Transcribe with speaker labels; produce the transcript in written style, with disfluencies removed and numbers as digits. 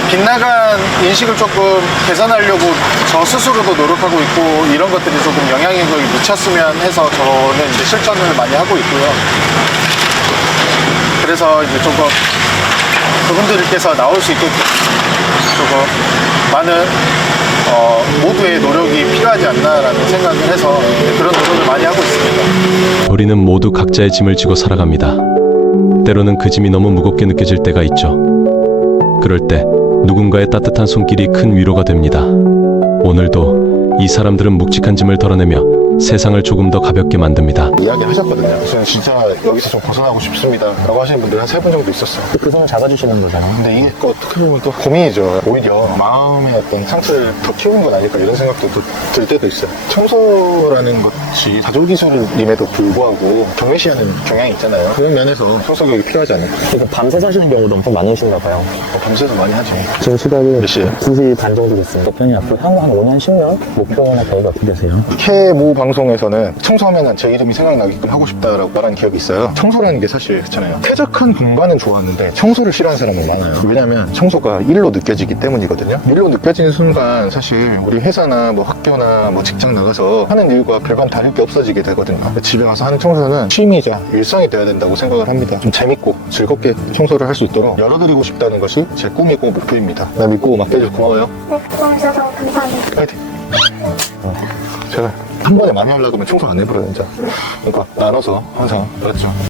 Speaker 1: 빗나간 인식을 조금 개선하려고 저 스스로도 노력하고 있고, 이런 것들이 조금 영향력이 미쳤으면 해서 저는 이제 실천을 많이 하고 있고요. 그래서 이제 조금 그분들께서 나올 수 있도록 조금 많은 모두의 노력이 필요하지 않나라는 생각을 해서 그런 노력을 많이 하고 있습니다.
Speaker 2: 우리는 모두 각자의 짐을 지고 살아갑니다. 때로는 그 짐이 너무 무겁게 느껴질 때가 있죠. 그럴 때 누군가의 따뜻한 손길이 큰 위로가 됩니다. 오늘도 이 사람들은 묵직한 짐을 덜어내며 세상을 조금 더 가볍게 만듭니다.
Speaker 1: 이야기 하셨거든요. 저는 진짜 여기서 좀 벗어나고 싶습니다 라고 하시는 분들 한 3분 정도 있었어요.
Speaker 3: 그 손을 잡아주시는 거잖아요.
Speaker 1: 근데 이게 어떻게 보면 또 고민이죠. 오히려 마음의 어떤 상처를 더 키우는 건 아닐까 이런 생각도 들 때도 있어요. 청소라는 것이 자조기술임에도 불구하고 경외시하는 경향이 있잖아요. 그런 면에서 청소력이 필요하지 않을까.
Speaker 3: 그러니까 밤새 사시는 경우도 엄청 많으신가 봐요.
Speaker 1: 밤새서 많이 하죠.
Speaker 3: 지금 시각이
Speaker 1: 몇 시에요?
Speaker 3: 2시 반 정도 됐습니다. 대표님 앞으로 향후 한 5년, 10년 목표나 계획이 어떻게 되세요?
Speaker 1: 캐모 방송에서는 청소하면 제 이름이 생각나게끔 하고 싶다라고 말한 기억이 있어요. 청소라는 게 사실 그렇잖아요. 쾌적한 공간은 좋았는데 청소를 싫어하는 사람은 많아요. 왜냐면 청소가 일로 느껴지기 때문이거든요. 일로 느껴지는 순간 사실 우리 회사나 뭐 학교나 뭐 직장 나가서 하는 일과 별반 다를 게 없어지게 되거든요. 집에 와서 하는 청소는 취미이자 일상이 돼야 된다고 생각을 합니다. 좀 재밌고 즐겁게 청소를 할 수 있도록 열어드리고 싶다는 것이 제 꿈이고 목표입니다. 나 믿고 맡겨줘서 고마워요.
Speaker 4: 네, 도와주셔서 감사합니다.
Speaker 1: 파이팅. 제가 한 번에 많이 하려고 하면 청소 안 해버려요, 진짜. 그러니까 나눠서 항상. 그렇죠.